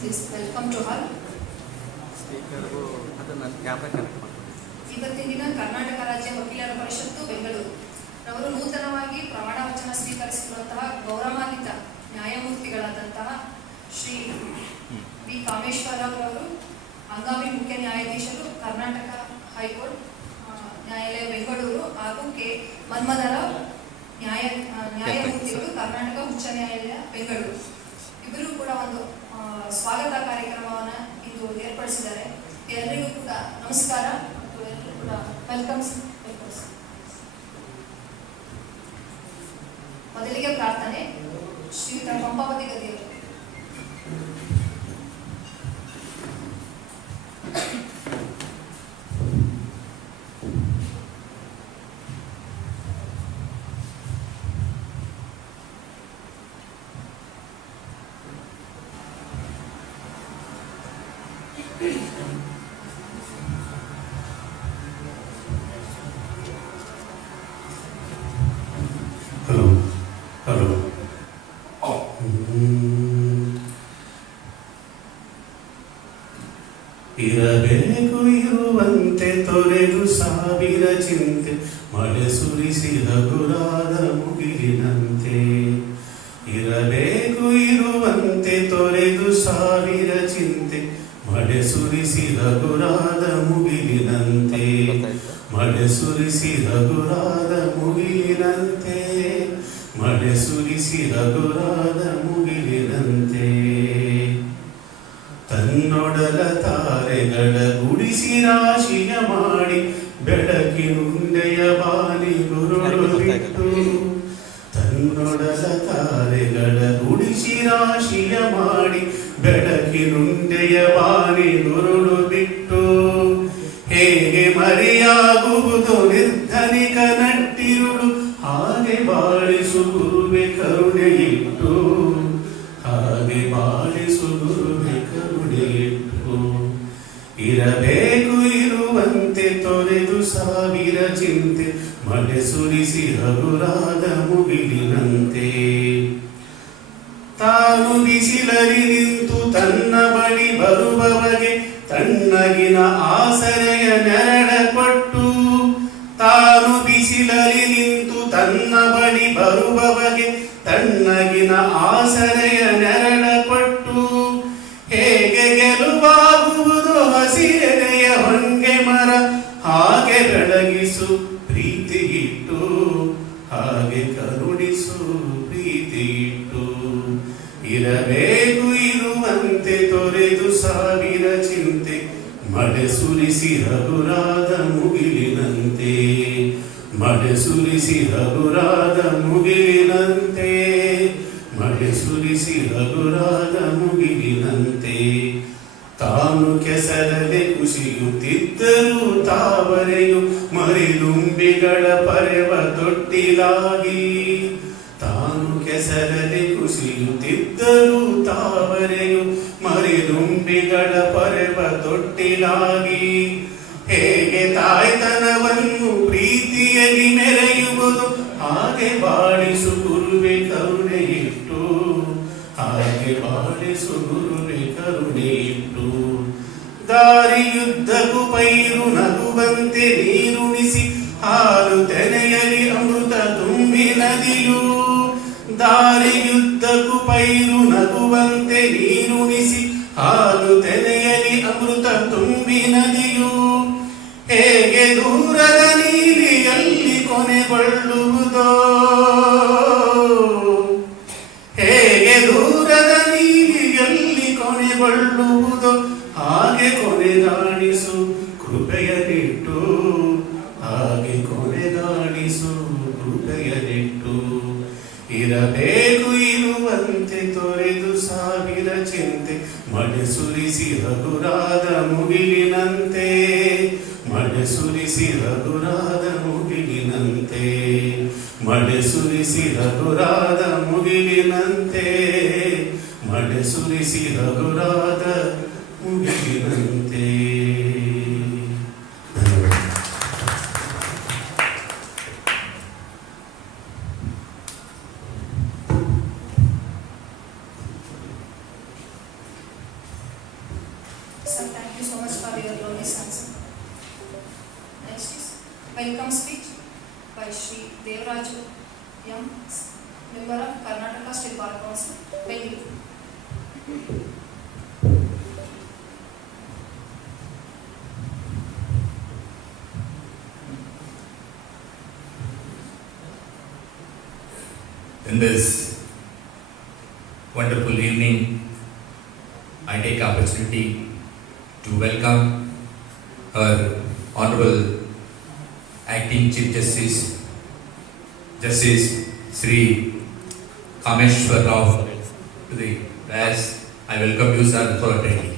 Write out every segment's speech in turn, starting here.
Please welcome to all. ಇವತ್ತಿನ ದಿನ ಕರ್ನಾಟಕ ರಾಜ್ಯ ವಕೀಲರ ಪರಿಷತ್ತು ಬೆಂಗಳೂರು ರವರು ನೂತನವಾಗಿ ಪ್ರಮಾಣ ವಚನ ಸ್ವೀಕರಿಸಿರುವಂತಹ ಗೌರವಾನ್ವಿತ ನ್ಯಾಯಮೂರ್ತಿಗಳಾದಂತಹ ಶ್ರೀ ವಿ ಕಾಮೇಶ್ವರರಾವ್ ಅವರು ಹಂಗಾಮಿ ಮುಖ್ಯ ನ್ಯಾಯಾಧೀಶರು ಕರ್ನಾಟಕ ಹೈಕೋರ್ಟ್ ನ್ಯಾಯಾಲಯ ಬೆಂಗಳೂರು ಹಾಗೂ ಕೆ ಮನ್ಮಥರಾವ್ ನ್ಯಾಯಮೂರ್ತಿಗಳು ಕರ್ನಾಟಕ ಉಚ್ಚ ನ್ಯಾಯಾಲಯ ಬೆಂಗಳೂರು ಇಬ್ಬರು ಕೂಡ ಒಂದು ಸ್ವಾಗತ ಕಾರ್ಯಕ್ರಮವನ್ನು ಇಂದು ಏರ್ಪಡಿಸಿದ್ದಾರೆ. ಎಲ್ಲರಿಗೂ ಕೂಡ ನಮಸ್ಕಾರ ಮತ್ತು ಎಲ್ಲರೂ ಕೂಡ ವೆಲ್ಕಮ್ಸ್. ಮೊದಲಿಗೆ ಪ್ರಾರ್ಥನೆ. ಶ್ರೀಯುತ ಪಂಪಾವತಿ ಗದಿಯವರು. ಇರಬೇಕು ಇರುವಂತೆ ತೊರೆದು ಸಾವಿರ ಚಿಂತೆ ಮಳೆ ಸುರಿಸಿದ ಗುರಾದ ಮುಗಿಲಿನಂತೆ. ಇರಬೇಕು ಇರುವಂತೆ ತೊರೆದು ಸಾವಿರ ಚಿಂತೆ ಮಳೆ ಸುರಿಸಿದ ಗುರಾದ ಮುಗಿಲಿನಂತೆ. ಮಳೆ ಸುರಿಸಿದ ಗುರಾದ ಮುಗಿಲಿನಂತೆ. ಮಳೆ ಸುರಿಸಿದ ಗುರಾದ ಮುಗಿಲಿನಂತೆ. ತನ್ನೊಡಲ ತಾರೆಗಳ ಗುಡಿಸಿ ರಾಶಿಯ ಮಾಡಿ ಬೆಳಕಿನುಂಡೆಯ ಬಾಲಿ ಗುರುಳು ಬಿಟ್ಟು. ತನ್ನೊಡಲ ತಾರೆಗಳ ಗುಡಿಸಿ ರಾಶಿಯ ಮಾಡಿ ಬೆಳಕಿನುಂಡೆಯ ಬಾಲಿ ಗುರುಳು ಬಿಟ್ಟು. ಹೇಗೆ ಮರೆಯಾಗುವುದು ನಿರ್ಧನಿಕ ನಟ್ಟಿರುಳು ಹಾಗೆ ಬಾಳಿಸು ಗುರುವೆ ಕರುಣೆ ಇಟ್ಟು. ಹಾಗೆ ಬಾಳಿಸು ಗುರುವೆ ಕರುಣೆ ಇಟ್ಟು. ಇರಬೇಕು ಇರುವಂತೆ ತೊರೆದು ಸಾವಿರ ಚಿಂತೆ ಮಳೆ ಸುರಿಸಿ ಹಗುರಾದ ಮುಗಿಲಿನಂತೆ. ತಾನು ಬಿಸಿಲರಿ ನಿಂತು ತನ್ನ ಬಳಿ ಬರುವವಗೆ ತಣ್ಣಗಿನ ಆಸರೆಯ ನೆರಳ ಕೊಟ್ಟು. ತಾನು ಬಿಸಿಲರಿ ನಿಂತು ತನ್ನ ಬಳಿ ಬರುವವಗೆ ತಣ್ಣಗಿನ ಆಸರೆಯ ನೆರಳ ಕೊಟ್ಟು. ಹೇಗೆ ಗೆಲುವಾಗುವುದು ಹಸಿರೆಯ ಹೊಂಗೆ ಮರ ಹಾಗೆ ಬೆಳಗಿಸು ಪ್ರೀತಿ ಇಟ್ಟು. ಹಾಗೆ ಕರುಣಿಸು ಪ್ರೀತಿ ಇಟ್ಟು. ಇರಬೇಕು ಇರುವಂತೆ ತೊರೆದು ಸಾವಿರ ಚಿಂತೆ ಮಳೆ ಸುರಿಸಿ ಹಗುರಾದ ಮುಗಿಲಿನಂತೆ. ಮಳೆ ಸುರಿಸಿ ಹಗುರಾದ ಮುಗಿಲಿನಂತೆ. ಮಳೆ ಸುರಿಸಿ ಹಗುರಾದ ಮುಗಿಲಿನಂತೆ. ತಾನು ಕೆಸರದೆ ಕುಸಿಯುತ್ತಿದ್ದರೂ ತಾವರೆಯು ಮರಿದುಂಬಿಗಳ ಪರೆವ ತೊಟ್ಟಿಲಾಗಿ. ತಾನು ಕೆಸರದೆ ಕುಸಿಯುತ್ತಿದ್ದರೂ ತಾವರೆಯು ಮರಿದುಂಬಿಗಳ ಪರೆವ ತೊಟ್ಟಿಲಾಗಿ. ಹೇಗೆ ತಾಯ್ತನವನ್ನು ಪ್ರೀತಿಯಲ್ಲಿ ಮೆರೆಯುವುದು ಹಾಗೆ ಬಾಳಿಸು ಗುರುವೆ ಕರುಣೆ ಇಟ್ಟು. ಹಾಗೆ ಬಾಳಿಸು ಗುರುವೆ ಕರುಣೆ ಇಟ್ಟು. ದಾರಿಯುದ್ದಕ್ಕೂ ಪೈರು ನಗುವಂತೆ ನೀರುಣಿಸಿ ಹಾಲು ತೆನೆಯಲಿ ಅಮೃತ ತುಂಬಿ ನದಿಯು. ದಾರಿಯುದ್ದಕ್ಕೂ ಪೈರು ನಗುವಂತೆ ನೀರುಣಿಸಿ ಹಾಲು ತೆನೆಯಲಿ ಅಮೃತ ತುಂಬಿ ನದಿಯು. ಹೇಗೆ ದೂರದ ನೀಲಿಯಲ್ಲಿ ಕೊನೆಗೊಳ್ಳುವುದೋ. ಹೇಗೆ ದೂರದ ನೀಲಿಯಲ್ಲಿ ಕೊನೆಗೊಳ್ಳುವುದೋ ಹಾಗೆ ಕೊನೆಗಾಣಿಸು ಕೃಪೆಯನಿಟ್ಟು. ಹಾಗೆ ಕೊನೆಗಾಣಿಸು ಕೃಪೆಯನಿಟ್ಟು. ಇರಬೇಕು ಇರುವಂತೆ ತೊರೆದು ಸಾವಿರ ಚಿಂತೆ ಮಳೆ ಸುರಿಸಿ ಹಗುರಾದ ಮುಗಿಲಿನಂತೆ. ಮಳೆ ಸುರಿಸಿ ಹಗುರಾದ ಮುಗಿಲಿನಂತೆ. ಮಳೆ ಸುರಿಸಿ ಹಗುರಾದ ಮುಗಿಲಿನಂತೆ. ಮಳೆ ಸುರಿಸಿ ಹಗುರಾದ ಮುಗಿಲಿನಂತೆ. for your obeisance. Next is welcome speech by Shri Devraju M, member of Karnataka State Bar Council, Bengaluru. In this wonderful evening, I take opportunity to welcome our Honorable Acting Chief Justice, Justice Sri Kameshwar Rao to the dais. I welcome you, sir, for attending.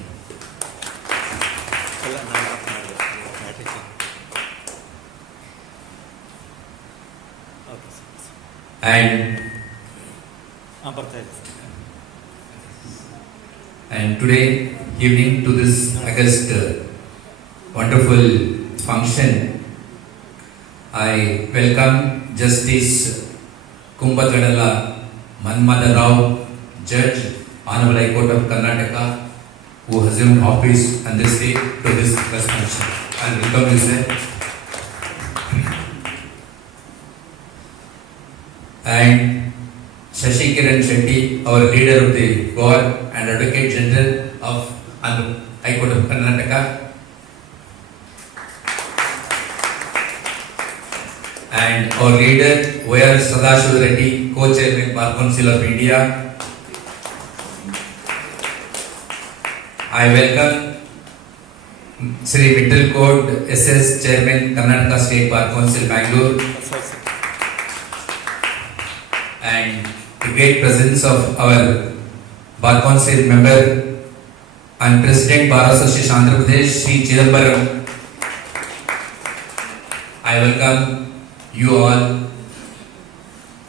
And today evening to this August wonderful function, I welcome Justice Kumbagadala Manmada Rao, Judge, Honorable High Court of Karnataka, who has assumed office on this day to this function. I welcome you, sir. And Shashi Kiran Shetty, our leader of the board and Advocate General of High Court of Karnataka, and our leader Y.R. Sadashiva Reddy, Co-Chairman Bar Council of India. I welcome Sri Mittal Code SS Chairman Karnataka State Bar Council, Bangalore, and the great presence of our Bar Council member and President Bar Association Andhra Pradesh, Sri Chidambaram. I welcome you all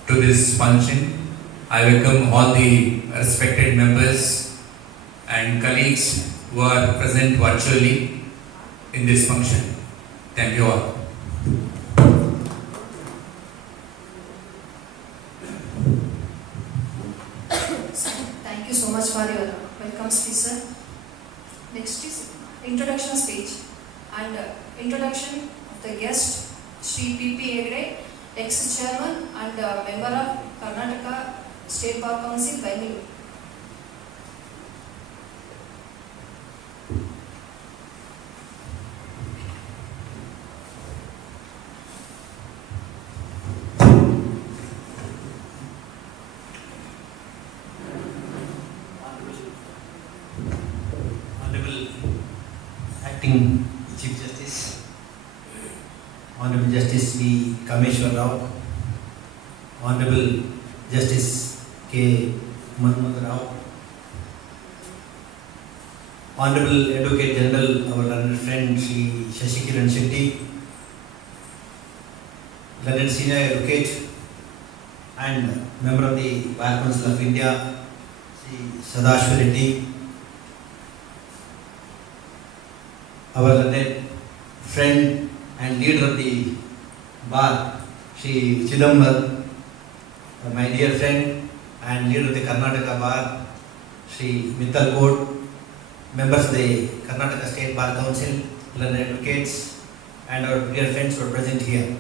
to this function. I welcome all the respected members and colleagues who are present virtually in this function. Thank you all. Thank you so much for your welcome speech, sir. Next is introduction speech and introduction of the guest, Sri P.P. Hegde, ex-chairman and member of Karnataka State Bar Council, Bangalore. Honorable Acting Chief Justice, Honorable Justice V. Kameshwar Rao, Honorable Justice K. Manmada Rao, Honorable Advocate General, our learned friend Sri Shashi Kiran Shetty, learned Senior Advocate and member of the Bar Council of India, Sri Sadashiva Reddy, our learned friend and leader of the bar, Sri Chidambaram, my dear friend and leader of the Karnataka bar, Sri Mittal Code, members of the Karnataka State Bar Council, learned advocates, and our dear friends who are present here.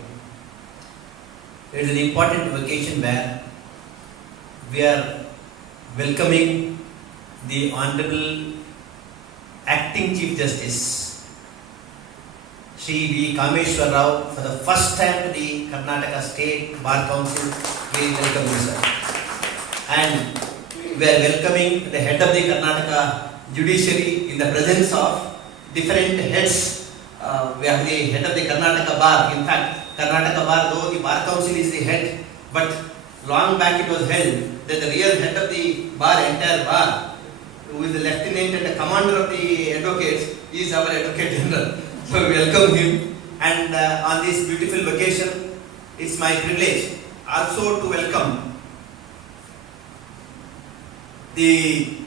It is an important occasion where we are welcoming the Honorable Acting Chief Justice Sri V. Kameshwar Rao for the first time to the Karnataka State Bar Council. We welcome you, sir. And we are welcoming the head of the Karnataka Judiciary in the presence of different heads. We have the head of the Karnataka Bar. In fact, Karnataka Bar, though the Bar Council is the head, but long back it was held that the real head of the bar, entire bar, who is the lieutenant and the commander of the advocates, is our Advocate General. So we welcome him, and on this beautiful occasion, it's my privilege also to welcome the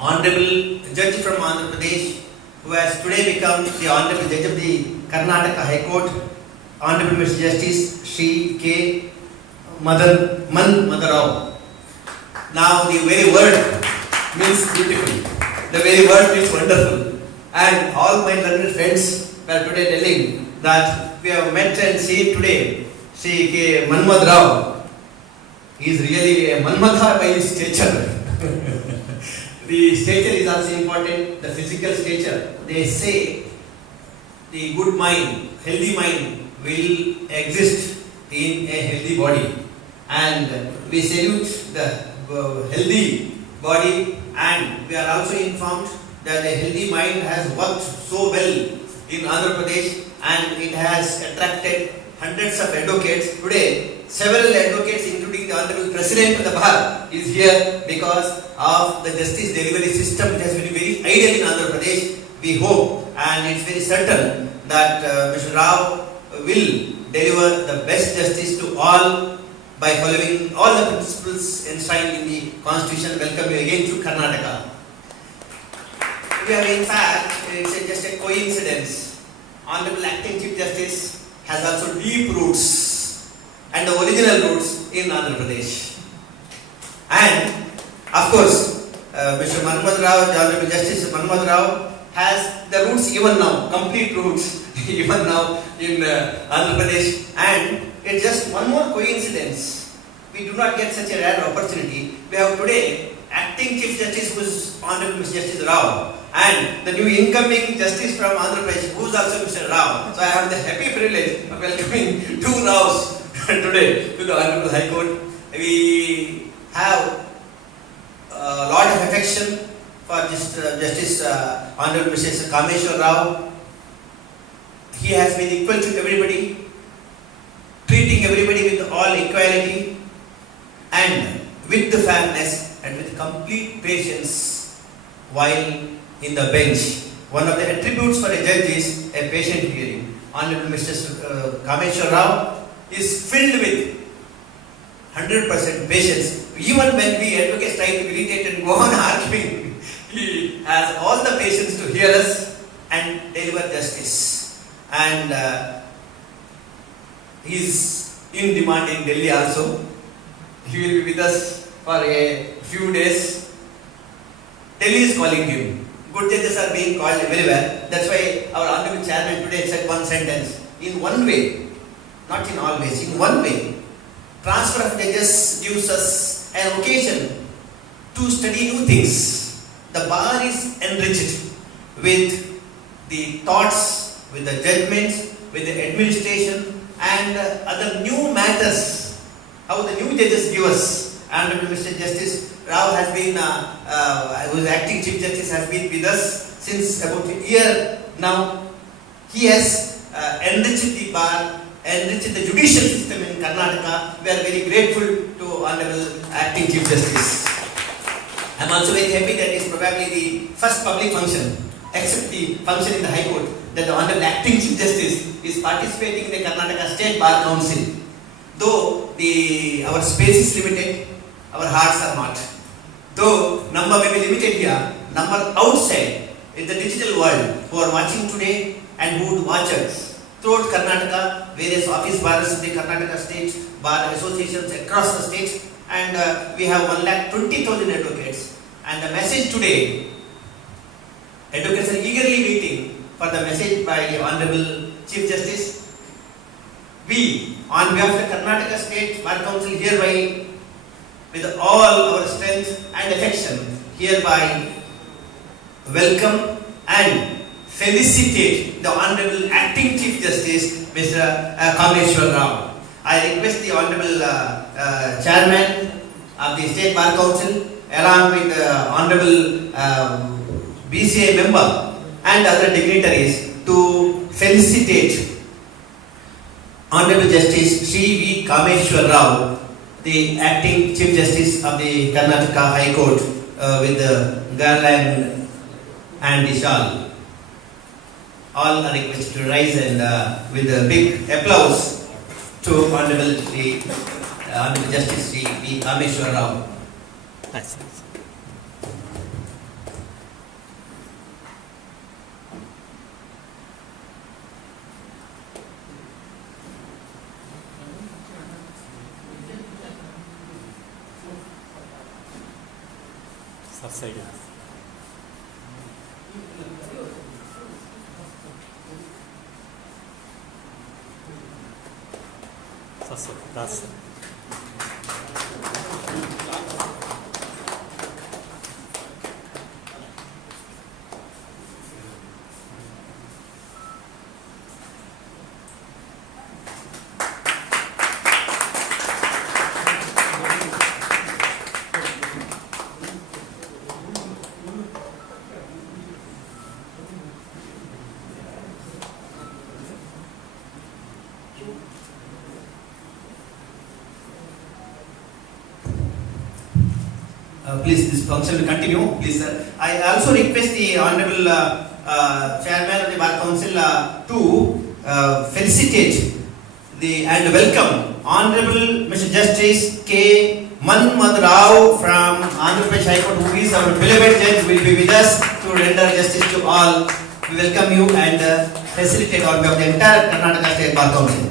Honorable Judge from Andhra Pradesh, who has today become the Honorable Judge of the Karnataka High Court, Honorable Mr. Justice Sri K. Manmada Rao. Now the very word means beautiful, the very word means wonderful. and all my learned friends were today telling that we have met and seen today Sri K. Manmad Rao. He is really a Manmatha by his stature. The stature is also important, the physical stature. They say the good mind, healthy mind will exist in a healthy body. And we salute the healthy body, and we are also informed that a healthy mind has worked so well in Andhra Pradesh and it has attracted hundreds of advocates. Today, several advocates, including the Honorable President of the Bar, is here because of the justice delivery system which has been very ideal in Andhra Pradesh. We hope and it's very certain that Mr. Rao will deliver the best justice to all by following all the principles enshrined in the Constitution. Welcome you again to Karnataka. We have in fact, it's just a coincidence. Honorable Acting Chief Justice has also deep roots and the original roots in Andhra Pradesh. And of course, Mr. Manmad Rao, the Honorable Justice Manmad Rao has the roots even now, complete roots even now in Andhra Pradesh. And it's just one more coincidence. We do not get such a rare opportunity. We have today Acting Chief Justice, who is Honorable Mr. Justice Rao, and the new incoming Justice from Andhra Pradesh, who is also Mr. Rao. So I have the happy privilege of welcoming two Raos today to the Honorable High Court. We have a lot of affection for Justice Honorable Mr. Kameshwar Rao. He has been equal to everybody, treating everybody with all equality and with the fairness and with complete patience while in the bench. One of the attributes for a judge is a patient hearing. Honorable Mr. Kameshwar Rao is filled with 100% patience. Even when we advocates try to irritate and go on arguing, he has all the patience to hear us and deliver justice. And he is in demand in Delhi also. He will be with us for a few days. Delhi is calling him. Good judges are being called everywhere. That's why our Honorable Chairman today said one sentence. In one way, not in all ways, in one way, transfer of judges gives us an occasion to study new things. The bar is enriched with the thoughts, with the judgments, with the administration and other new matters. How the new judges give us. Honorable Mr. Justice Rao has been, who is Acting Chief Justice, has been with us since about a year now. He has enriched the bar, enriched the judicial system in Karnataka. We are very grateful to Honorable Acting Chief Justice. I am also very happy that it is probably the first public function, except the function in the High Court, that the Honorable Acting Chief Justice is participating in the Karnataka State Bar Council. Though our space is limited, our hearts are not. Though number may be limited here, number outside in the digital world who are watching today and who would watch us throughout Karnataka, various office bars of the Karnataka State Bar Associations across the state, and we have 1,20,000 advocates. And the message today, advocates are eagerly waiting for the message by the Honorable Chief Justice. We, on behalf of the Karnataka State Bar Council, hereby, with all our strength and affection, hereby welcome and felicitate the Honorable Acting Chief Justice, Mr. Kameshwar Rao. I request the Honorable Chairman of the State Bar Council, along with the Honorable BCA member and other dignitaries, to felicitate Honorable Justice Sri V. Kameshwar Rao, the Acting Chief Justice of the Karnataka High Court, with the garland and the shawl. All are requested to rise and with a big applause to Honorable Justice Sri V. Kameshwar Rao. Nice. Subside. Last. Please, this function will continue. Please, sir. I also request the Honorable Chairman of the Bar Council to felicitate and welcome Honorable Mr. Justice K. Rao from Andhra Pradesh High Court, who is our beloved judge, will be with us to render justice to all. We welcome you and facilitate on behalf of the entire Karnataka State Bar Council.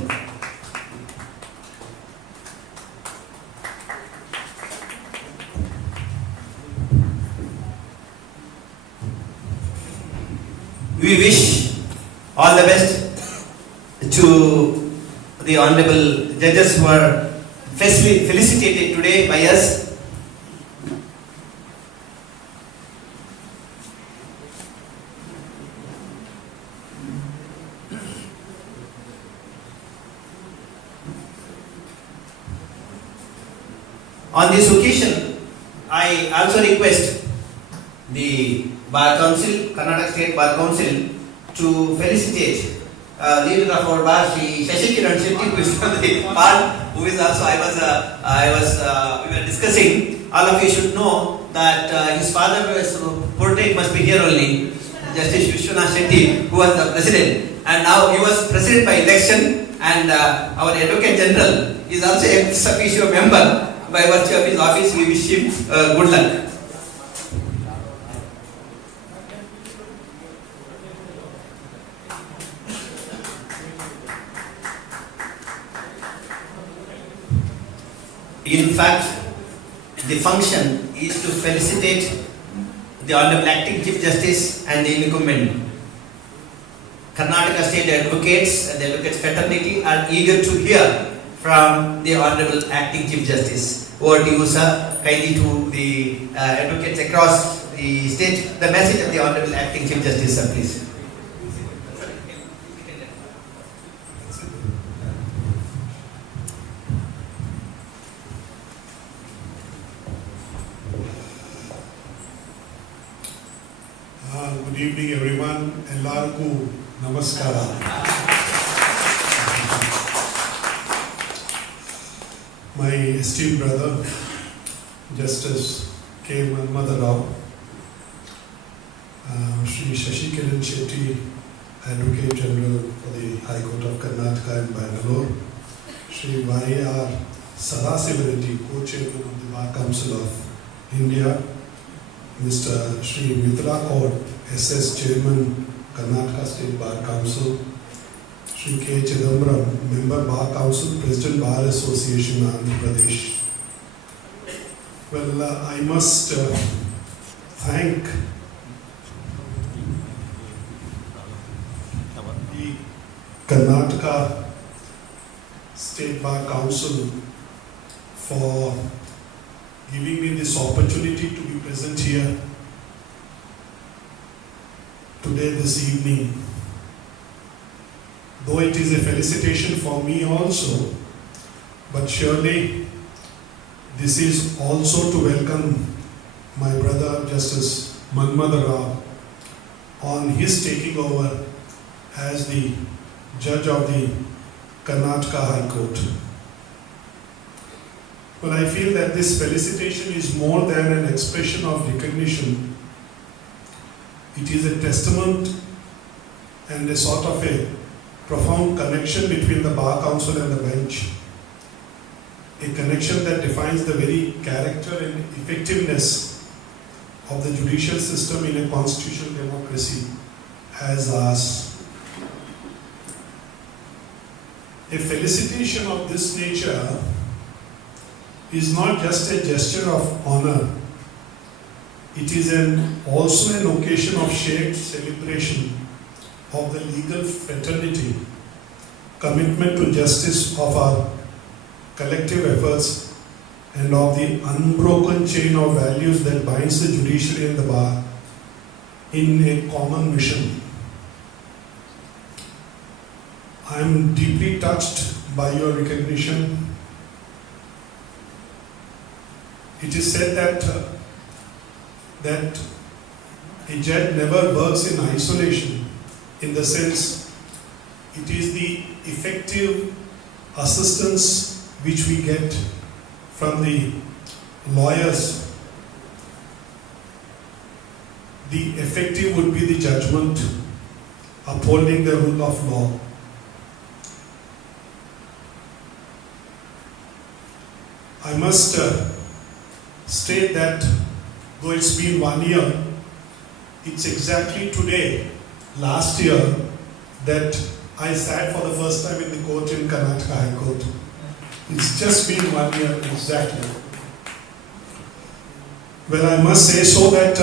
We wish all the best to the honorable judges who are felicitated today by us. On this occasion, I also request the Bar Council, Karnataka State Bar Council, to felicitate leader of our bar, Shri Felicitation, who is from the bar, who is also we were discussing. All of you should know that his father's portrait must be here only, Justice Vishwanath Shetty, who was the president, and now he was president by election, and our Advocate General is also a ex officio member. By virtue of his office, we wish him good luck. In fact, the function is to felicitate the Honorable Acting Chief Justice and the incumbent. Karnataka State Advocates and the Advocates Fraternity are eager to hear from the Honorable Acting Chief Justice. Over to you, sir. Kindly to the advocates across the state, the message of the Honorable Acting Chief Justice, sir, please. Good evening, everyone. Ellarku namaskara. My esteemed brother, Justice K. Rao, Shri Felicitation Shetty, Advocate General for the High Court of Karnataka in Bangalore, Shri Y.R. Sadasivareddy, Co-Chairman of the Bar Council of India, Mr. Shri Mitra Kaur, SS Chairman, Karnataka State Bar Council, Shri K. Chidambaram, Member Bar Council, President Bar Association, Andhra Pradesh. Well, I must thank the Karnataka State Bar Council for giving me this opportunity to be present here today, this evening. Though it is a felicitation for me also, but surely this is also to welcome my brother Justice Rao on his taking over as the judge of the Karnataka High Court. Well, I feel that this felicitation is more than an expression of recognition. It is a testament and a sort of a profound connection between the Bar Council and the bench. A connection that defines the very character and effectiveness of the judicial system in a constitutional democracy as ours. A felicitation of this nature is not just a gesture of honor. It is also an occasion of shared celebration of the legal fraternity, commitment to justice of our collective efforts and of the unbroken chain of values that binds the judiciary and the bar in a common mission. I am deeply touched by your recognition. It is said that a judge never works in isolation, in the sense it is the effective assistance which we get from the lawyers. The effective would be the judgment upholding the rule of law. I must state that though it's been 1 year, it's exactly today, last year, that I sat for the first time in the court in Karnataka High Court. It's just been 1 year exactly. Well, I must say so that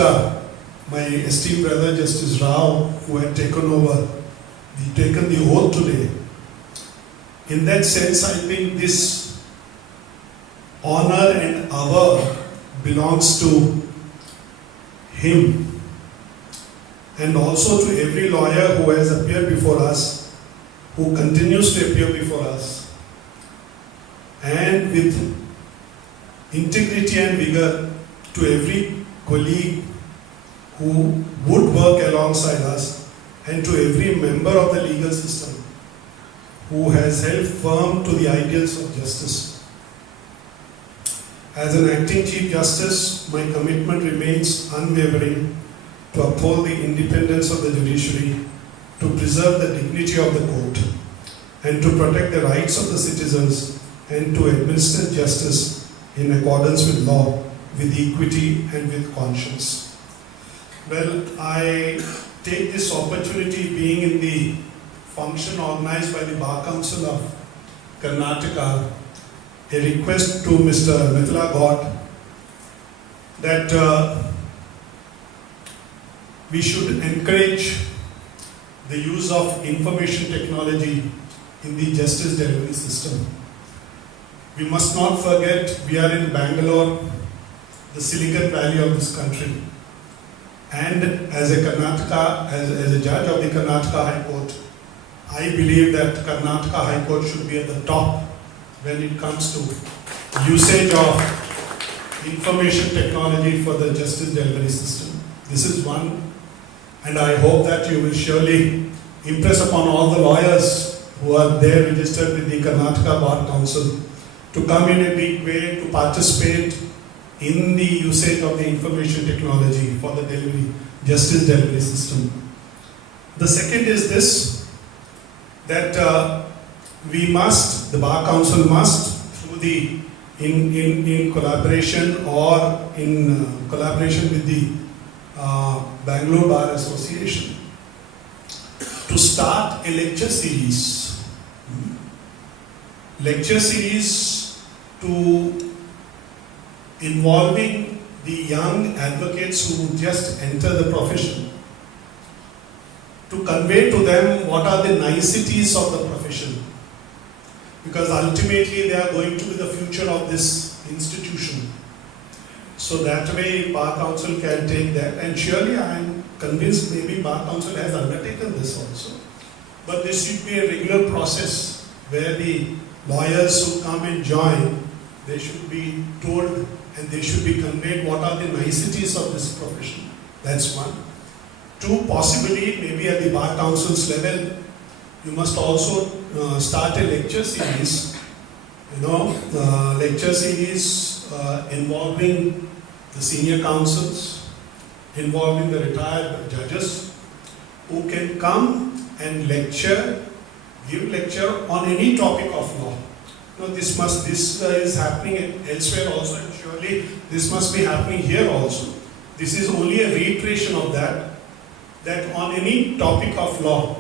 my esteemed brother Justice Rao, who had taken the oath today, in that sense I think this honor and hour belongs to him, and also to every lawyer who has appeared before us, who continues to appear before us, and with integrity and vigor to every colleague who would work alongside us, and to every member of the legal system who has held firm to the ideals of justice. As an acting Chief Justice, my commitment remains unwavering to uphold the independence of the judiciary, to preserve the dignity of the court, and to protect the rights of the citizens, and to administer justice in accordance with law, with equity and with conscience. Well, I take this opportunity, being in the function organized by the Bar Council of Karnataka, a request to Mr. Mithila God that we should encourage the use of information technology in the justice delivery system. We must not forget we are in Bangalore, the Silicon Valley of this country. And as a judge of the Karnataka High Court, I believe that Karnataka High Court should be at the top when it comes to usage of information technology for the justice delivery system. This is one, and I hope that you will surely impress upon all the lawyers who are there registered with the Karnataka Bar Council to come in a big way to participate in the usage of the information technology for the justice delivery system. The second is this, that the Bar Council must, through in collaboration or in collaboration with the Bangalore Bar Association, to start a lecture series. Lecture series involving the young advocates who just enter the profession, to convey to them what are the niceties of the profession, because ultimately they are going to be the future of this institution. So that way Bar Council can take that, and surely I am convinced maybe Bar Council has undertaken this also. But this should be a regular process where the lawyers who come and join, they should be told and they should be conveyed what are the niceties of this profession. That's one. Two, possibly maybe at the Bar Council's level, you must also start a lecture series, lecture series involving the senior counsels, involving the retired judges, who can come and give lecture on any topic of law. This is happening elsewhere also, and surely this must be happening here also. This is only a reiteration of that on any topic of law,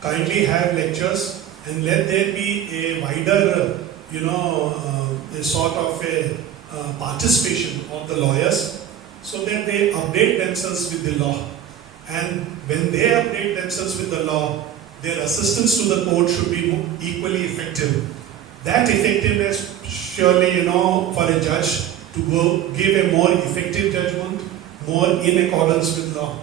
kindly have lectures and let there be a wider, a sort of a participation of the lawyers, so that they update themselves with the law. And when they update themselves with the law, their assistance to the court should be equally effective. that effectiveness surely, for a judge to go give a more effective judgment, more in accordance with law,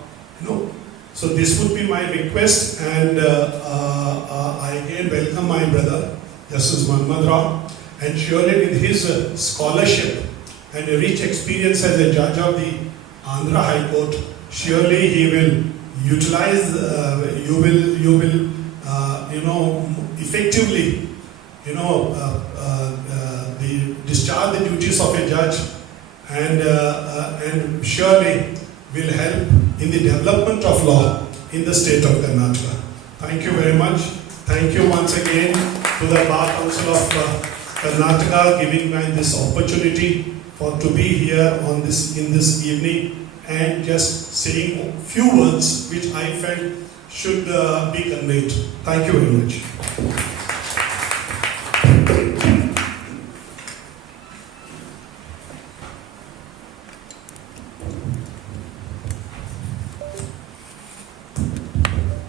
So this would be my request, and I again welcome my brother, Justice Rao, and surely with his scholarship and a rich experience as a judge of the Andhra High Court, surely he will utilize, you will effectively, discharge the duties of a judge, and surely will help in the development of law in the state of Karnataka. Thank you very much. Thank you once again to the Bar Council of Karnataka giving me this opportunity to be here in this evening and just saying a few words which I felt should be conveyed. Thank you very much.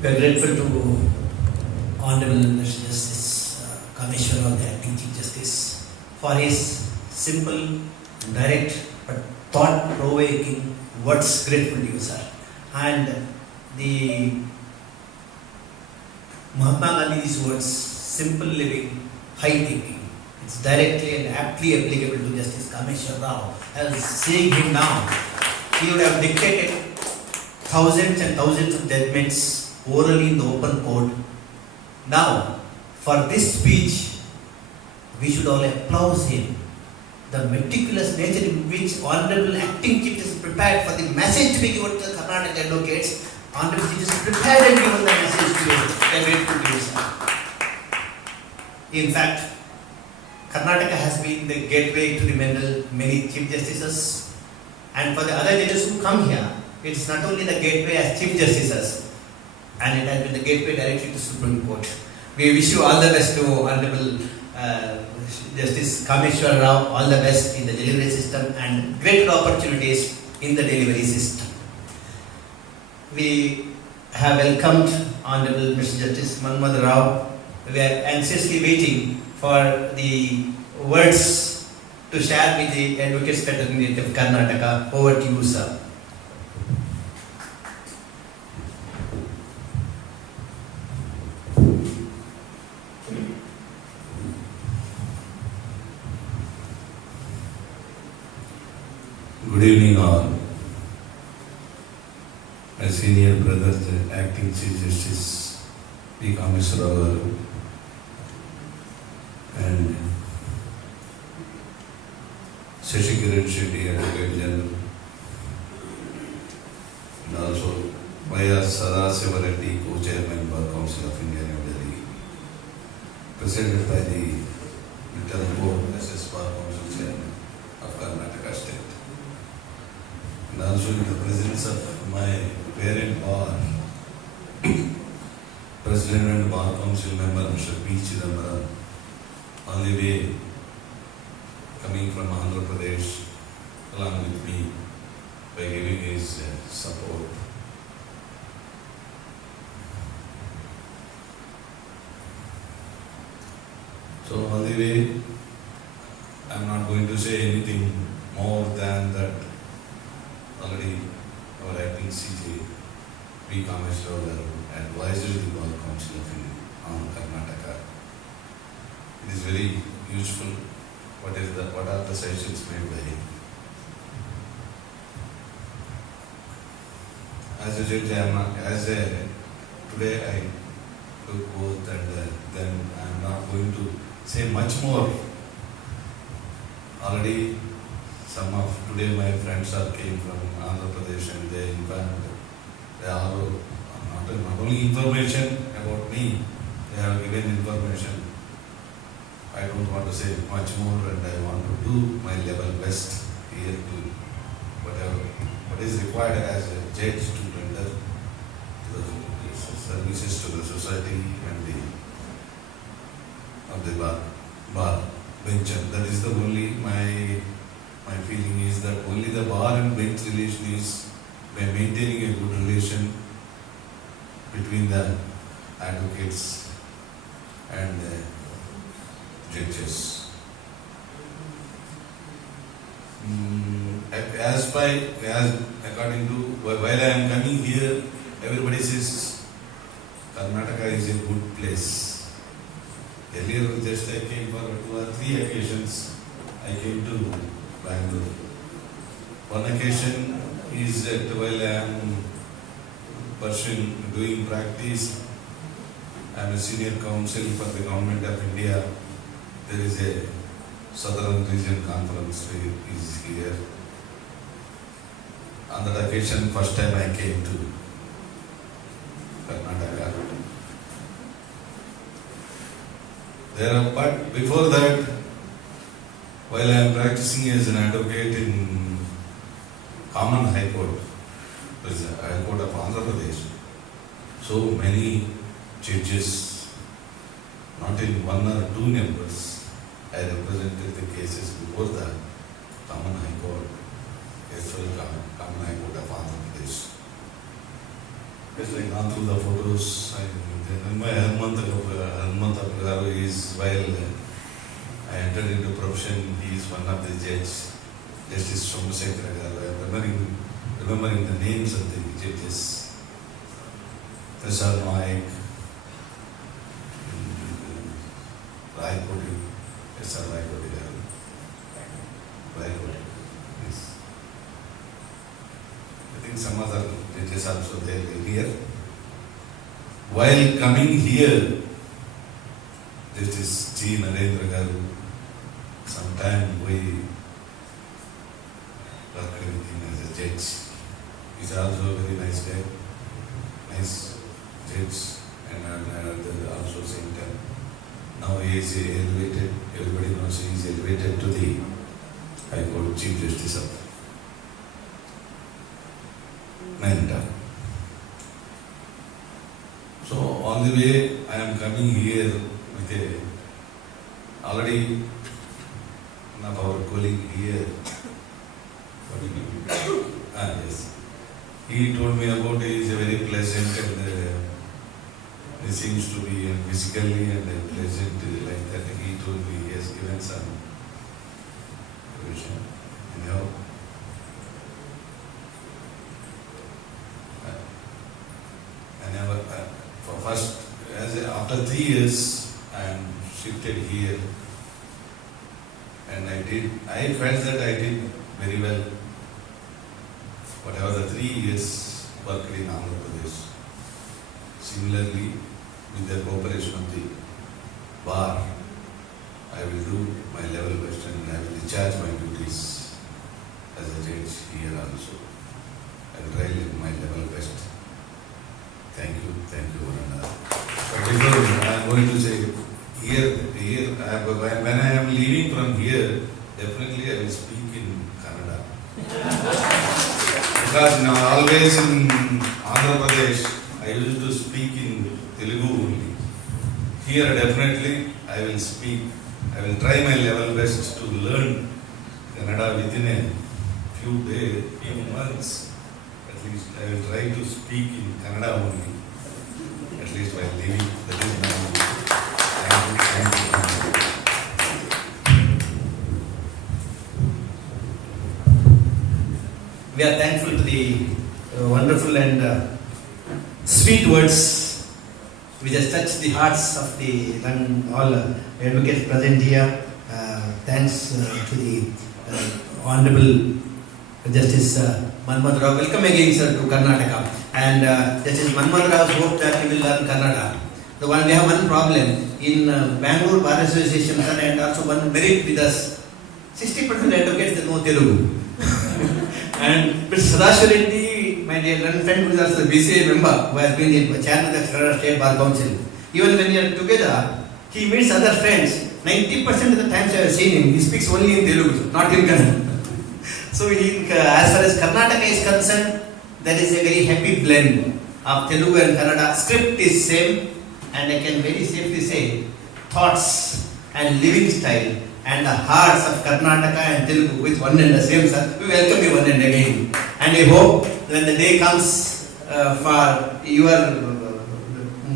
We are grateful to Honorable Mr. Justice Commissioner of the Acting Chief Justice for his simple, direct, but thought-provoking words. Grateful to you, sir. And the Mahatma Gandhi's words, simple living, high thinking. It's directly and aptly applicable to Justice Justice Rao. As seeing him now, he would have dictated thousands and thousands of judgments orally in the open court. Now, for this speech, we should all applaud him. The meticulous nature in which Honorable Acting Chief Justice prepared for the message to be given to the Karnataka advocates, Honorable Chief Justice prepared and given the message to you. We are grateful to you, sir. In fact, Karnataka has been the gateway to the many Chief Justices, and for the other judges who come here, it's not only the gateway as Chief Justices, and it has been the gateway directly to Supreme Court. We wish you all the best to Honorable Justice Kameshwar Rao, all the best in the delivery system and greater opportunities in the delivery system. We have welcomed Honorable Mr. Justice Manmad Rao. We are anxiously waiting for the words to share with the Advocates Fraternity of Karnataka. Over to you, sir. Good evening all. My senior brother, the Acting Chief Justice P. Kameshwar Rao and Seshikiran Shetty, Advocate General, and also Y.R. Sadasiva Reddy, Co-Chairman, Bar Council of India, New Delhi, presented by the Internal Board, SS Bar Council Chairman of Karnataka State. And also in the presence of my parent bar, President and Bar Council member Mr. P. Chidambaram, on the way coming from Andhra Pradesh along with me by giving his support. So on the way, I am not going to say anything more than that. Already our acting CJ P. Kameshwar Rao advised the Bar Council of Karnataka. It is very useful. What are the suggestions made by him? As a judge, today I took oath, and then I am not going to say much more. Already some of today my friends came from Andhra Pradesh, and they in fact they are not only information about me, they have given information. I don't want to say much more, and I want to do my level best here to what is required as a judge to render the services to the society and of the bar bench. That is the only my feeling is that only the bar and bench relation is by maintaining a good relation between the advocates and judges. According to while I am coming here, everybody says Karnataka is a good place. Earlier, just I came for 2 or 3 occasions. I came to Bangalore. One occasion is that while I am doing practice, I am a senior counsel for the Government of India. There is a Southern Region Conference is here. On that occasion, first time I came to Karnataka. But before that, while I am practicing as an advocate in Common High Court, High Court of Andhra Pradesh, so many judges, not in 1 or 2 numbers, I represented the cases before the Common High Court, as well as Common High Court of Andhra Pradesh. As I gone through the photos, my Hanumanth is, while I entered into profession, he is one of the judges, Justice Rao. I am remembering the names of the judges. Prasad Naik, Raikoti, S.R. Raikoti, yes. I think some other judges also there here. While coming here, Justice G. Narendra Garu, sometime we worked with him as a judge. He's also a very nice guy, nice judge, and also same time. Now he is elevated, everybody knows he is elevated to the High Court Chief Justice of Manila. So on the way, I am coming here with already one of our colleague here. Yes. He told me about he is a very pleasant and he seems to be physically and pleasant like that. He told me he has given some provision. Anyhow, first, after 3 years, I am shifted here, and I felt that I did very well. Whatever the 3 years worked in Andhra Pradesh. Similarly, with the cooperation of the bar, I will do my level best and I will discharge my duties as a judge here also. I will try my level best. Thank you, one another. But before I am going to say, when I am leaving from here, definitely I will speak in Kannada. Because now always in Andhra Pradesh, I used to speak in Telugu only. Here definitely I will speak. I will try my level best to learn Kannada within a few days, few months. At least I will try to speak in Kannada only. At least while leaving. That is my thank you. We are thankful to the wonderful and sweet words which has touched the hearts of the all advocates present here. Thanks to the Honorable Justice Manmohan Rao. Welcome again, sir, to Karnataka. And Justice Manmohan Rao hoped that he will learn Kannada. We have one problem in Bangalore Bar Association, sir, and also one merit with us. 60% advocates know Telugu. And Mr. Sadashiva Reddy, my dear friend, who is also the BCA member, who has been the chairman of the Kerala State Bar Council. Even when we are together, he meets other friends. 90% of the times I have seen him, he speaks only in Telugu, not in Kannada. So as far as Karnataka is concerned, there is a very happy blend of Telugu and Kannada. Script is same, and I can very safely say thoughts and living style and the hearts of Karnataka and Telugu with one and the same, sir. We welcome you one and again. And I hope when the day comes for your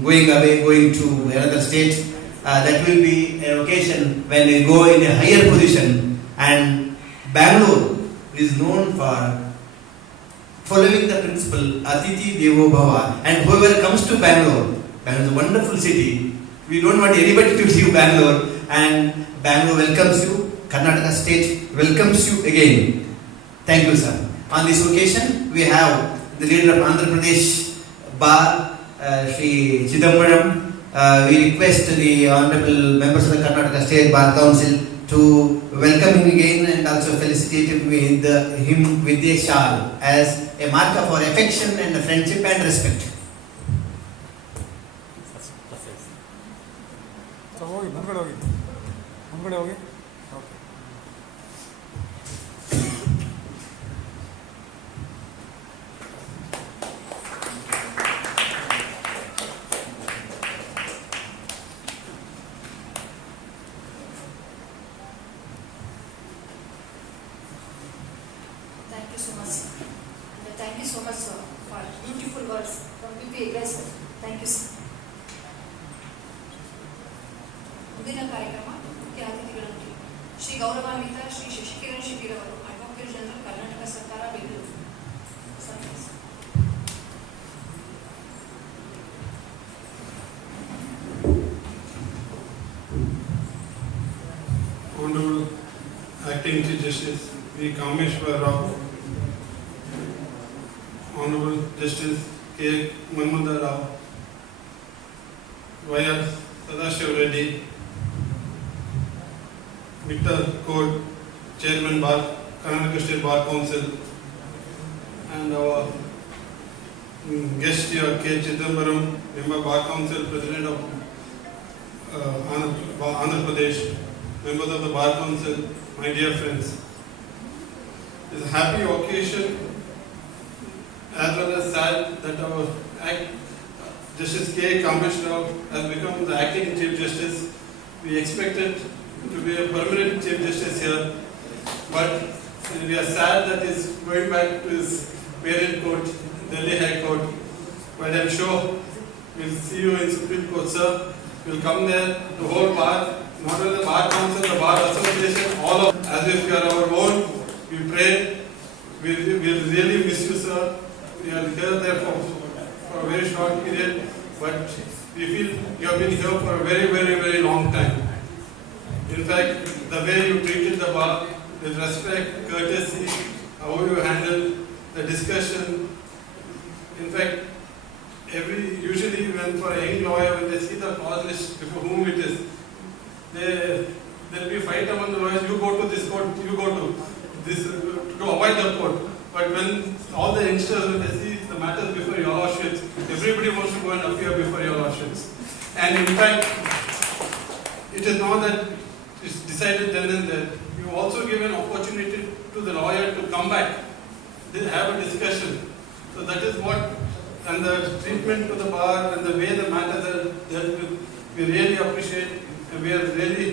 going away, going to another state, that will be an occasion when we go in a higher position. And Bangalore is known for following the principle Atiti Devo Bhava, and whoever comes to Bangalore is a wonderful city. We don't want anybody to leave Bangalore, and Bangalore welcomes you. Karnataka State welcomes you again. Thank you, sir. On this occasion, we have the leader of Andhra Pradesh Bar, Sri Chidambaram. We request the honorable members of the Karnataka State Bar Council to welcome him again and also felicitate him with a shawl as a mark of our affection and friendship and respect. Thank you so much, sir. And thank you so much, sir, for beautiful words from BP. Yes, sir. Thank you, sir. ಮುಂದಿನ ಕಾರ್ಯಕ್ರಮ ಮುಖ್ಯ ಅತಿಥಿಗಳಂತೆ ಶ್ರೀ ಗೌರವಾನ್ವಿತ ಶ್ರೀ ಶಶಿಕಿರಣ್ ಶಿಬಿರ್ ಅವರು, advocate general, Karnataka ಸರ್ಕಾರ, Bengaluru. Honorable Acting Chief Justice V. Kameshwar Rao, Honorable Justice K. Manmudha Rao, Y.R. Sadashiv Reddy, Victor Court, Chairman Bar, Karnataka State Bar Council, and our guest here, K. Chidambaram, Member Bar Council, President of Andhra Pradesh, members of the Bar Council, my dear friends. It's a happy occasion as well as sad that our Justice K. Kameshwar Rao has become the acting Chief Justice. We expected to be a permanent Chief Justice here, but we are sad that he's going back to his parent court, Delhi High Court. But I'm sure we'll see you in Supreme Court, sir. We'll come there, the whole bar, not only the Bar Council, the Bar Association, all of us, as if you are our own. We pray. We'll really miss you, sir. We are here there for a very short period, but we feel you have been here for a very, very, very long time. In fact, the way you treated the bar, with respect, courtesy, how you handled the discussion. In fact, usually when for a young lawyer, when they see the cause list before whom it is, there'll be a fight among the lawyers. You go to this court, you go to this to avoid the court. But when all the youngsters, when they see the matters before your lordships, everybody wants to go and appear before your lordships. And in fact, it is not that it's decided then and there. You also give an opportunity to the lawyer to come back, they have a discussion. So that is what, and the treatment to the bar and the way the matters are dealt with, we really appreciate, and we are really,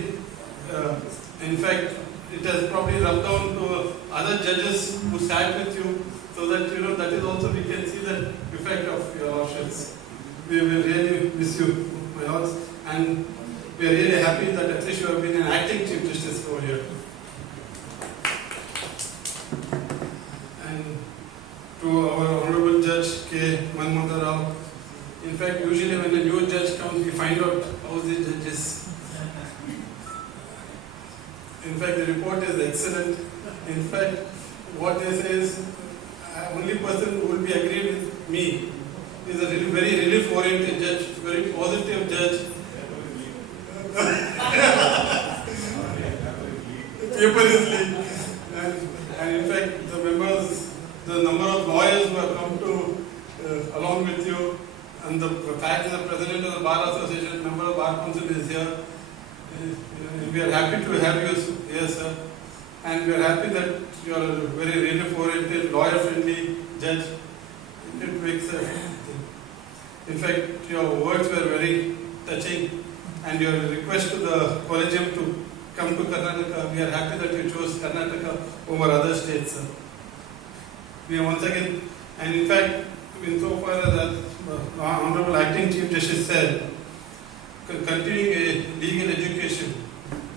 in fact, it has probably rubbed down to other judges who sat with you, so that that is also we can see the effect of your lordships. We will really miss you, my lords, and we are really happy that at least you have been an acting Chief Justice over here. And to our Honorable Judge K. Manmudha Rao, in fact, usually when a new judge comes, we find out how the judge is. In fact, the report is excellent. In fact, what they say is, only person who will be agreed with me is a really very relief-oriented judge, very positive judge. Paperlessly. And in fact, the number of lawyers who have come to along with you, and the fact that the President of the Bar Association, member of Bar Council is here. We are happy to have you here, sir. And we are happy that you are a very relief-oriented, lawyer-friendly judge. It makes a In fact, your words were very touching, and your request to the Collegium to come to Karnataka, we are happy that you chose Karnataka over other states, sir. We are once again, and in fact, insofar as that Honorable Acting Chief Justice said, continuing a legal education.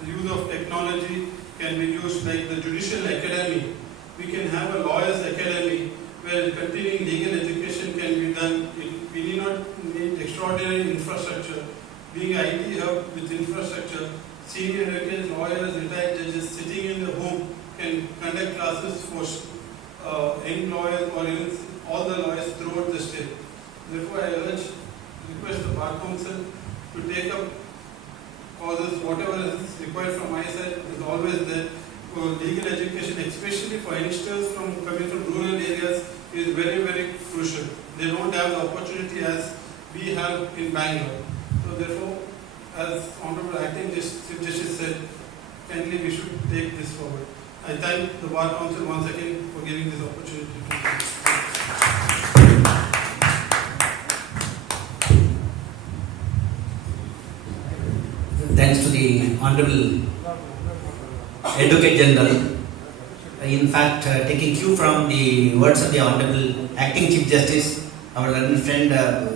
The use of technology can be used like the judicial academy. We can have a lawyers academy where continuing legal education can be done. We need not need extraordinary infrastructure. Being IT hub with infrastructure, senior advocates, lawyers, retired judges sitting in the home can conduct classes for young lawyers or even all the lawyers throughout the state. Therefore, I request the Bar Council to take up causes, whatever is required from my side is always there. For legal education, especially for youngsters coming from rural areas, is very, very crucial. They don't have the opportunity as we have in Bangalore. So therefore, as Honorable Acting Chief Justice said, kindly we should take this forward. I thank the Bar Council once again for giving this opportunity. Thanks to the Honorable Advocate General. In fact, taking cue from the words of the Honorable Acting Chief Justice, our learned friend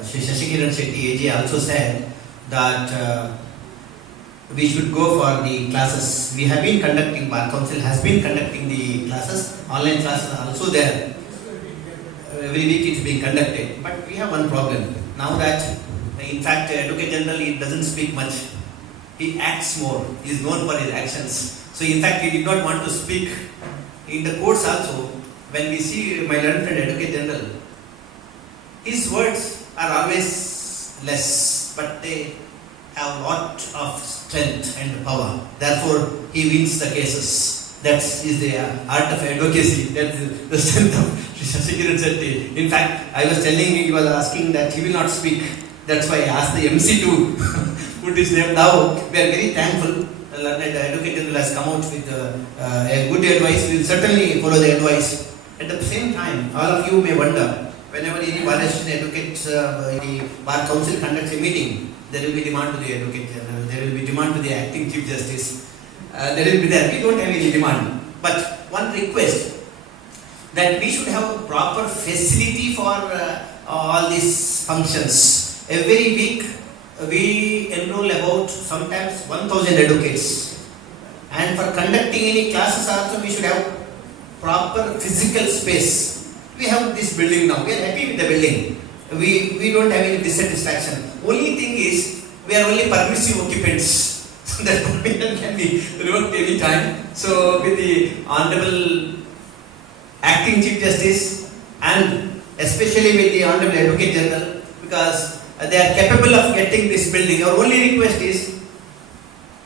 Felicitation AG also said that we should go for the classes. We have been conducting, Bar Council has been conducting the classes, online classes are also there. Every week it's being conducted. But we have one problem. Now that, in fact, Advocate General, he doesn't speak much. He acts more. He is known for his actions. So in fact, he did not want to speak. In the courts also, when we see my learned friend Advocate General, his words are always less, but they have a lot of strength and power. Therefore, he wins the cases. That is the art of advocacy. That is the strength of Felicitation Shetty. In fact, I was telling him, he was asking that he will not speak. That's why I asked the MC to put his name down. We are very thankful. The Advocate General has come out with a good advice. We will certainly follow the advice. At the same time, all of you may wonder, whenever any Bar Advocates, the Bar Council conducts a meeting, there will be demand to the Advocate General, there will be demand to the Acting Chief Justice. There will be there. We don't have any demand. But one request, that we should have a proper facility for all these functions. Every week, we enroll about sometimes 1,000 advocates. And for conducting any classes also, we should have proper physical space. We have this building now. We are happy with the building. We don't have any dissatisfaction. Only thing is, we are only permissive occupants. That permission can be revoked any time. So with the Honorable Acting Chief Justice and especially with the Honorable Advocate General, because they are capable of getting this building. Our only request is,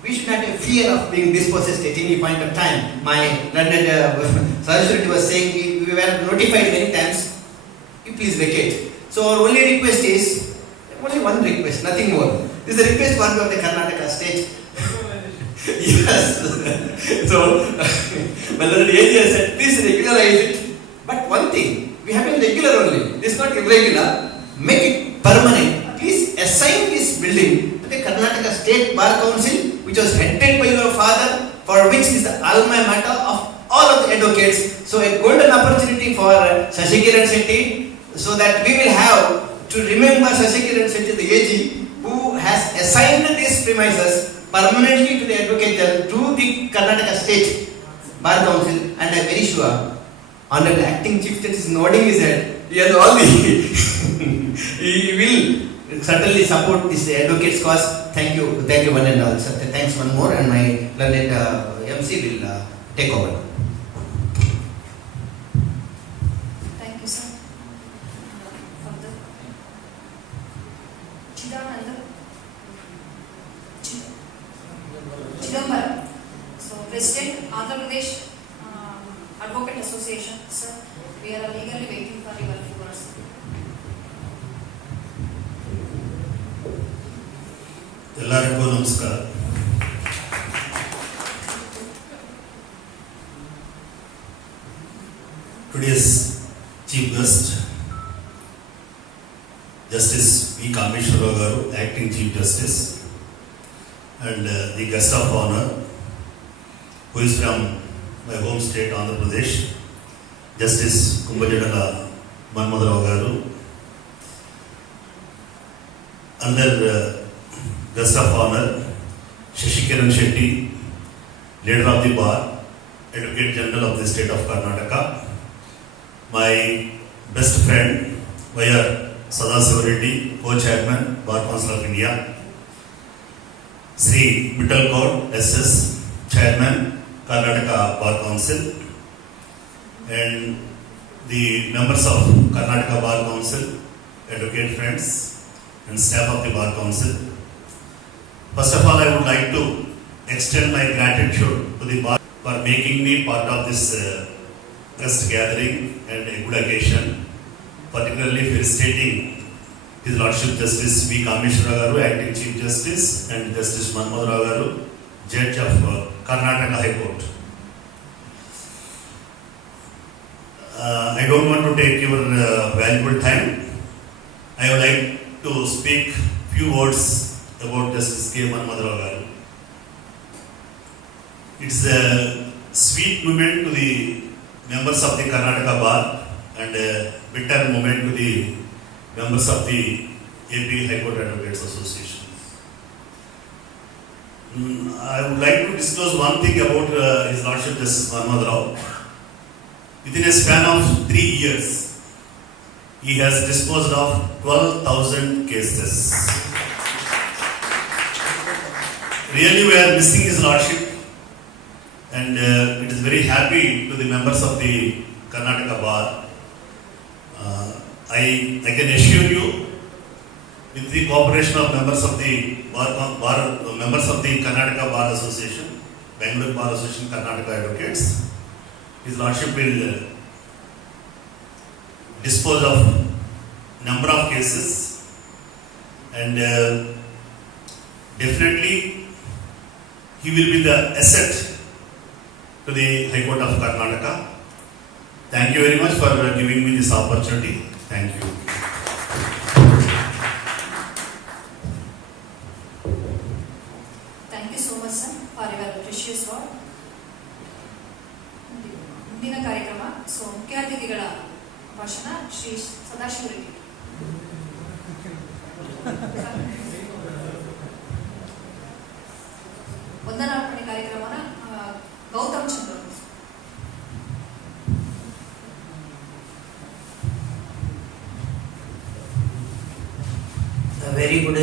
we should not have fear of being dispossessed at any point of time. My learned Saraswati was saying, we were notified many times, you please vacate. So our only request is, only one request, nothing more. This is a request one of the Karnataka state. Yes. So, my learned AG said, please regularize it. But one thing, we have been regular only. This is not irregular. Make it permanent. Please assign this building to the Karnataka State Bar Council, which was headed by your father, for which is the alma mater of all of the advocates. So a golden opportunity for Felicitation Shetty, so that we will have to remember Felicitation Shetty, the AG, who has assigned these premises permanently to the Advocate General, to the Karnataka State Bar Council, and I am very sure Honorable Acting Chief Justice is nodding his head. He has all the he will certainly support this advocate's cause. Thank you one and all. Sir. Thanks one more, and my learned MC will take over. Thank you, sir. Further. Chidambaram. So, President, Andhra Pradesh Advocate Association, sir. We are legally waiting for your reports. ಎಲ್ಲರಿಗೂ ನಮಸ್ಕಾರ. Today's chief guest, Justice V. Kameshwar Garu, Acting Chief Justice, and the guest of honor, who is from my home state, Andhra Pradesh, Justice Kumbajadala Manmadharao Garu, under guest of honor, Felicitation Shetty, leader of the bar, Advocate General of the state of Karnataka, my best friend, Vyar Sadasiva Reddy, co-chairman, Bar Council of India, Sri Mittal Kaur, SS, chairman, Karnataka Bar Council, and the members of Karnataka Bar Council, advocate friends, and staff of the Bar Council. First of all, I would like to extend my gratitude to the bar for making me part of this guest gathering and a good occasion, particularly felicitating His Lordship Justice V. Kameshwara Garu, Acting Chief Justice, and Justice Manmohan Rao Garu, Judge of Karnataka High Court. I don't want to take your valuable time. I would like to speak few words about Justice K. Manmohan Rao Garu. It's a sweet moment to the members of the Karnataka Bar and a bitter moment to the members of the AP High Court Advocates Association. I would like to disclose one thing about His Lordship Justice Manmohan Rao. Within a span of 3 years, he has disposed of 12,000 cases. Really, we are missing His Lordship, and it is very happy to the members of the Karnataka Bar. I can assure you, with the cooperation of members of the members of the Karnataka Bar Association, Bangalore Bar Association, Karnataka Advocates, His Lordship will dispose of number of cases, and definitely he will be the asset to the High Court of Karnataka. Thank you very much for giving me this opportunity. Thank you. Thank you so much, sir, for your precious word. ಮುಂದಿನ ಕಾರ್ಯಕ್ರಮ ಮುಖ್ಯ ಅತಿಥಿಗಳ ಭಾಷಣ ಶ್ರೀ ಸದಾಶಿವ ರೆಡ್ಡಿ. ವಂದನಾರ್ಪಣೆ ಕಾರ್ಯಕ್ರಮನ ಗೌತಮ್ ಚಂದ್ರ. A very good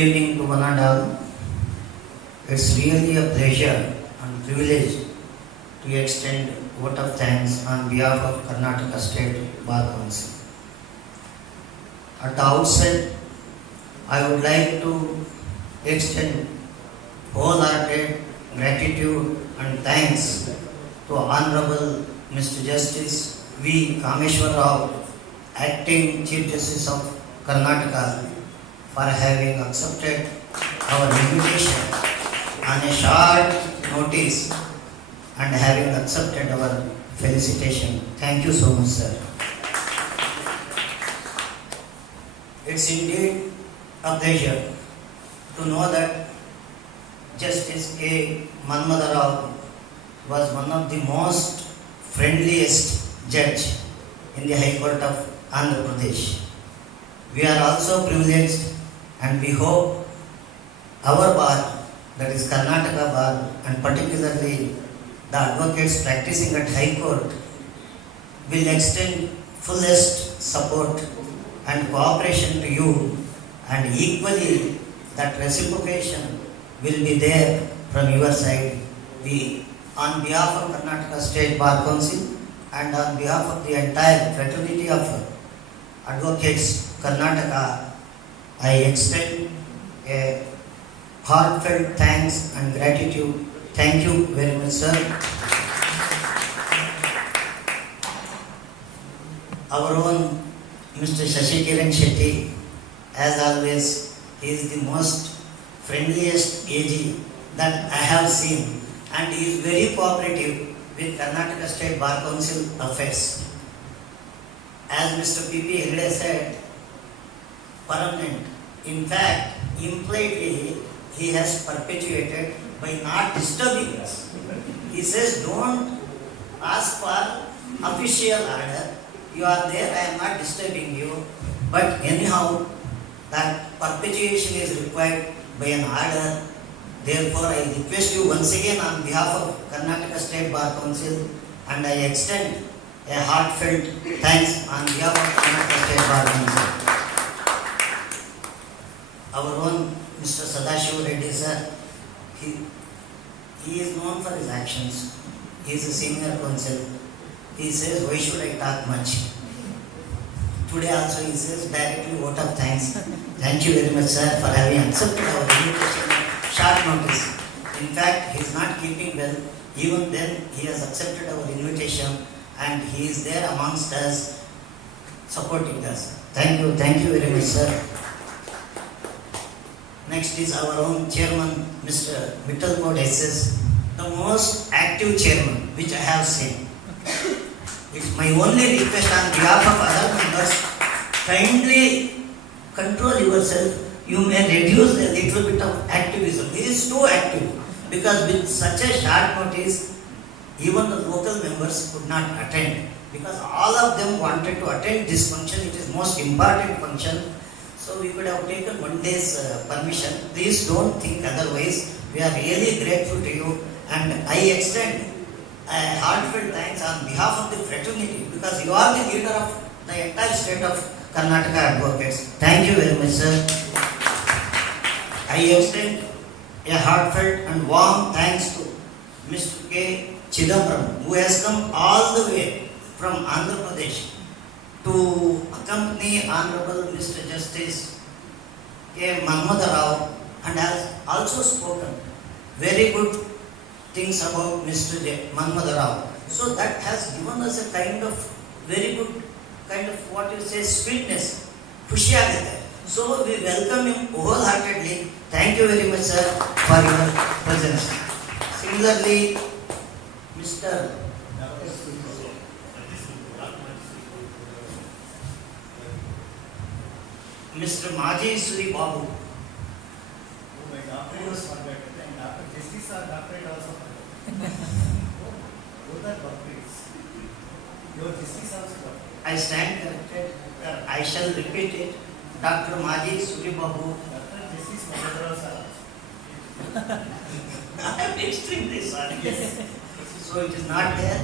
evening to one and all. It's really a pleasure and privilege to extend vote of thanks on behalf of Karnataka State Bar Council. At the outset, I would like to extend wholehearted gratitude and thanks to Honorable Mr. Justice V. Kameshwara Rao, Acting Chief Justice of Karnataka, for having accepted our invitation on a short notice and having accepted our felicitation. Thank you so much, sir. It's indeed a pleasure to know that Justice K. Manmohan Rao was one of the most friendliest judge in the High Court of Andhra Pradesh. We are also privileged, and we hope our bar, that is Karnataka Bar, and particularly the advocates practicing at High Court, will extend fullest support and cooperation to you, and equally that reciprocation will be there from your side. We, on behalf of Karnataka State Bar Council and on behalf of the entire fraternity of advocates Karnataka, I extend a heartfelt thanks and gratitude. Thank you very much, sir. Our own Mr. Felicitation Shetty, as always, he is the most friendliest AG that I have seen, and he is very cooperative with Karnataka State Bar Council affairs. As Mr. P.P. Hegde said, permanent. In fact, impliedly, he has perpetuated by not disturbing us. He says, don't ask for official order. You are there, I am not disturbing you. But anyhow, that perpetuation is required by an order. Therefore, I request you once again on behalf of Karnataka State Bar Council, and I extend a heartfelt thanks on behalf of Karnataka State Bar Council. Our own Mr. Sadashiva Reddy sir, he is known for his actions. He is a senior counsel. He says, why should I talk much? Today also he says directly vote of thanks. Thank you very much sir for having accepted our invitation at short notice. In fact, he is not keeping well. Even then he has accepted our invitation and he is there amongst us, supporting us. Thank you very much sir. Next is our own chairman, Mr. Vittal Code SS, the most active chairman which I have seen. It's my only request on behalf of other members, kindly control yourself. You may reduce a little bit of activism. He is too active because with such a short notice, even the local members could not attend because all of them wanted to attend this function. It is most important function. So we could have taken one day's permission. Please don't think otherwise. We are really grateful to you, and I extend a heartfelt thanks on behalf of the fraternity because you are the leader of the entire state of Karnataka advocates. Thank you very much, sir. I extend a heartfelt and warm thanks to Mr. K. Chidambaram, who has come all the way from Andhra Pradesh to accompany Honorable Mr. Justice K. Rao, and has also spoken very good things about Mr. Rao. So that has given us a kind of very good kind of what you say sweetness, khushi agate. So we welcome him wholeheartedly. Thank you very much sir for your presence. Similarly, Mr. Maji Suri Babu. Oh my doctorate was forgotten and Justice or doctorate also forgotten. Both are doctorates. Your Justice also doctorate. I stand corrected. I shall repeat it. Dr. Maji Suri Babu. Dr. Justice Mahendra sir. I am extremely sorry. Yes. So it is not there.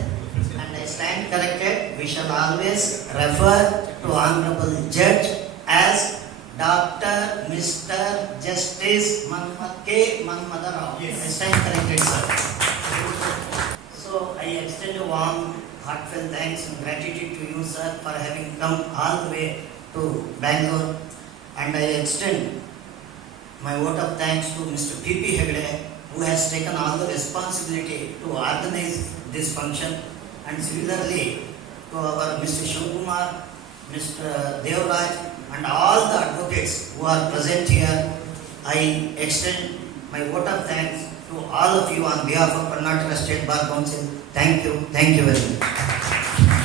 And I stand corrected. We shall always refer to Honorable Judge as Dr. Mr. Justice K. Rao. Yes. I stand corrected, sir. So I extend a warm, heartfelt thanks and gratitude to you, sir, for having come all the way to Bangalore. And I extend my vote of thanks to Mr. P.P. Hegde, who has taken all the responsibility to organize this function. And similarly to our Mr. Shivkumar, Mr. Devraj, and all the advocates who are present here, I extend my vote of thanks to all of you on behalf of Karnataka State Bar Council. Thank you very much.